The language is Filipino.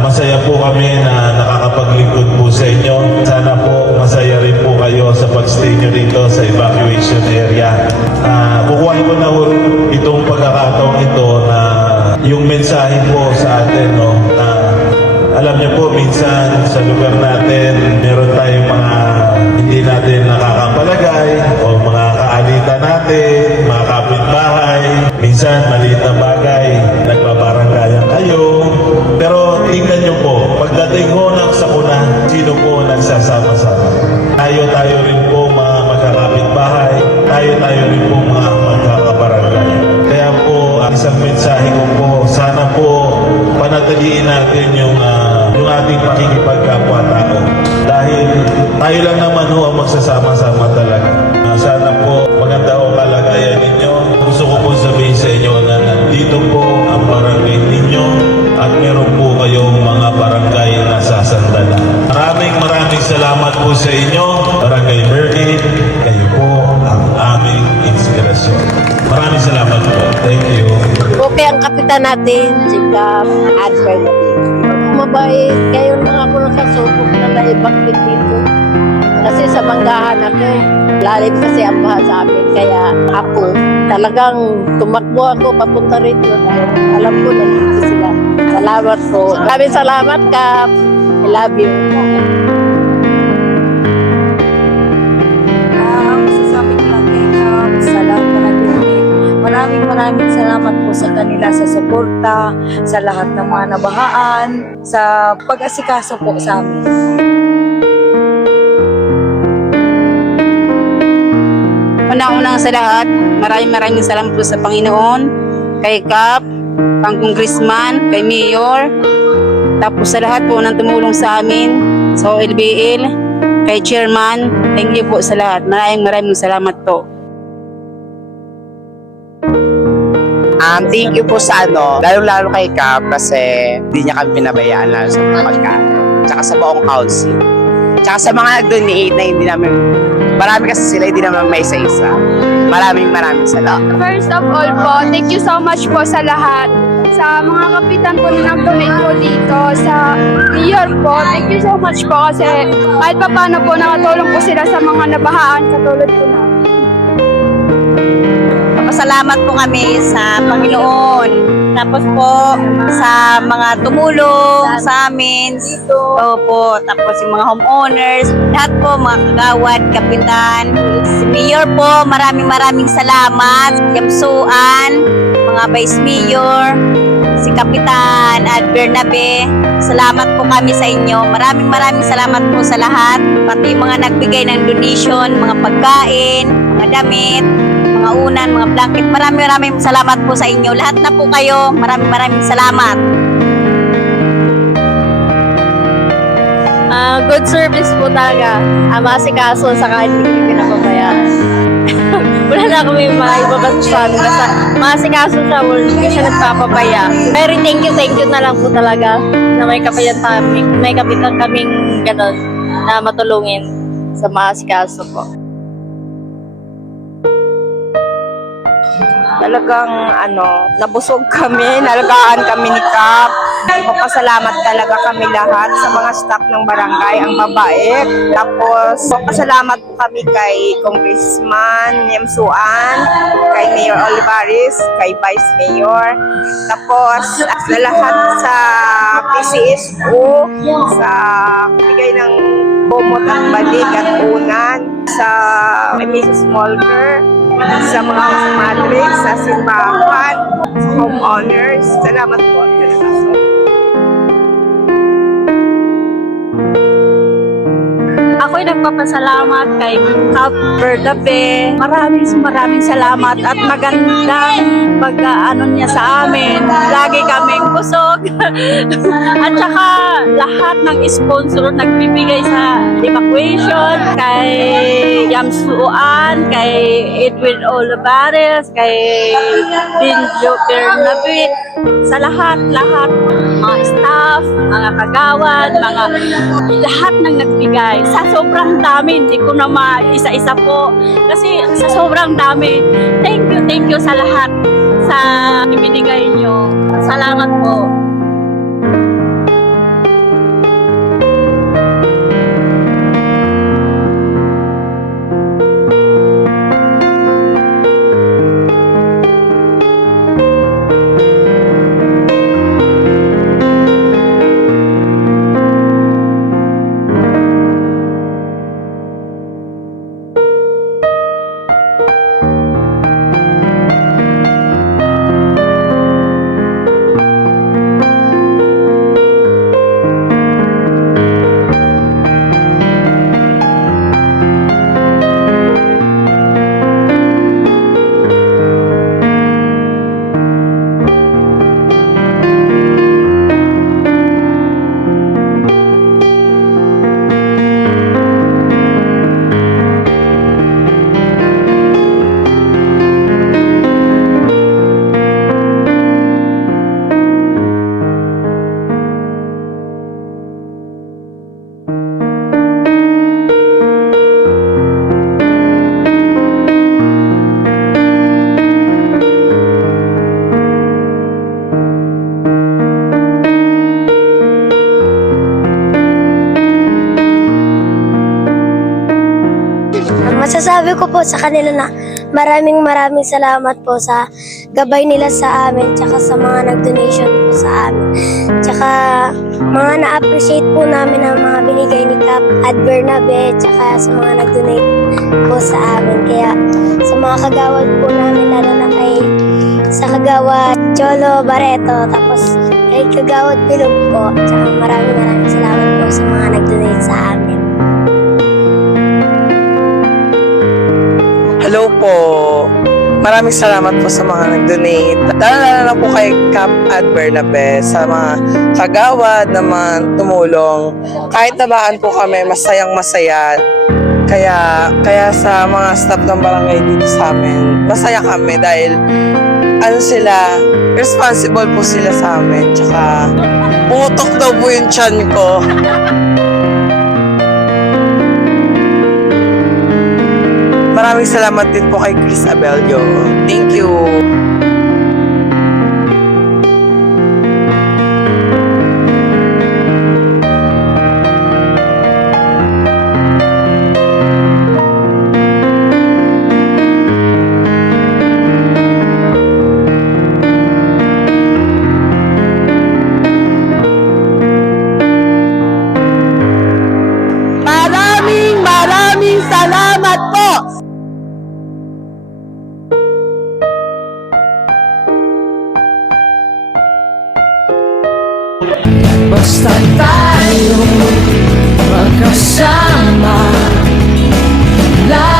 masaya po kami na nakakapaglingkod po sa inyo. Sana po masaya rin po kayo sa pagstay nyo rito sa evacuation area. Kukuhain ko na po itong pagkakataong ito na yung mensahe po sa atin, no, na alam niyo po, minsan sa lugar natin, meron tayong mga hindi natin nakakapalagay o mga kaalita natin, mga kapitbahay. Minsan, maliit na bagay, tayo lang naman ho ang magsasama-sama talaga. Sana po maganda ho kalagayan ninyo. Gusto ko po sabihin sa inyo na nandito po ang barangay ninyo at meron po kayong mga barangay na sasandala. Maraming maraming salamat po sa inyo, Barangay Mermaid. Kayo po ang aming inspirasyon. Maraming salamat po. Thank you. Okay ang kapitan natin, si Cap Advert. Mabait, ngayon lang ako nakasubok na naibakit dito. Kasi sa banggahan ako, lalim kasi ang baha sa amin. Kaya ako, talagang tumakbo ako papunta rito dahil alam ko na dito sila. Salamat po. Maraming salamat, Cap. I love you. Ah, Kap. Maraming maraming salamat po sa kanila sa suporta, sa lahat ng mga nabahaan, sa pag-asikaso po sa amin. Unang-unang sa lahat, maraming maraming salamat po sa Panginoon, kay Kap, pang congressman, kay Mayor, tapos sa lahat po nang tumulong sa amin, sa OLBL, kay Chairman, thank you po sa lahat. Maraming maraming salamat po. Um, thank you po sa ano, lalo-lalo kay Cap kasi hindi niya kami pinabayaan lalo sa pagkain. Tsaka sa buong council. Tsaka sa mga nag-donate na hindi namin, marami kasi sila hindi naman may isa-isa. Maraming maraming salamat. First of all po, thank you so much po sa lahat. Sa mga kapitan po na nag-donate po dito, sa mayor po, thank you so much po kasi kahit pa paano po nakatulong po sila sa mga nabahaan katulad po na. Pasalamat po kami sa Panginoon. Tapos po sa mga tumulong sa amin. Opo, tapos yung mga homeowners, lahat po mga kagawad, kapitan. Si Mayor po, maraming maraming salamat. Yapsuan, mga Vice Mayor, si Kapitan at Bernabe. Salamat po kami sa inyo. Maraming maraming salamat po sa lahat. Pati mga nagbigay ng donation, mga pagkain, mga damit, unan, mga blanket. Maraming maraming salamat po sa inyo. Lahat na po kayo. Maraming maraming salamat. Ah, good service po talaga. Ang masikaso sa hindi kami pinapabayaan. wala na kami maibabasa basta masikaso siya, wala hindi siya nagpapabaya. Pero thank you, thank you na lang po talaga na may kapitan kami, may kapitan kaming gano'n na matulungin sa masikaso po. Talagang ano, nabusog kami, nalagaan kami ni Kap. Magpasalamat talaga kami lahat sa mga staff ng barangay, ang mabait. Tapos, magpasalamat po kami kay Congressman Yamsuan, kay Mayor Olivares, kay Vice Mayor. Tapos, sa lahat sa PCSO, sa bigay ng bomot at balik at unan, sa Mrs. Molker, sa mga madre, sa simbahan, homeowners. Salamat po. Talaga. Ako'y nagpapasalamat kay Cap Bertabe. Maraming maraming salamat at magandang pag-ano niya sa amin. Lagi kaming busog. at saka lahat ng sponsor nagbibigay sa evacuation. Kay Yamsuan, kay Edwin Olivares, kay Binjo Bernabe. Sa lahat, lahat, mga staff, mga kagawad, mga lahat ng nagbigay. Sa sobrang dami, hindi ko na ma-isa-isa po. Kasi sa sobrang dami, thank you, thank you sa lahat sa ibinigay nyo. Salamat po. Masasabi ko po sa kanila na maraming maraming salamat po sa gabay nila sa amin tsaka sa mga nag-donation po sa amin. Tsaka mga na-appreciate po namin ang mga binigay ni Cap at Bernabe tsaka sa mga nag-donate po sa amin. Kaya sa mga kagawad po namin lalo na kay sa kagawad Cholo Barreto tapos kay kagawad Pilog po. Tsaka maraming maraming salamat po sa mga nag-donate sa amin. Maraming salamat po sa mga nag-donate. Lalo na po kay Cap at Bernabe sa mga kagawad naman tumulong. Kahit nabaan po kami, masayang masaya. Kaya, kaya sa mga staff ng barangay dito sa amin, masaya kami dahil ano sila, responsible po sila sa amin. Tsaka, putok daw po yung chan ko. Maraming salamat din po kay Chris Abelio. Thank you. Basta tayo magkasama. Laging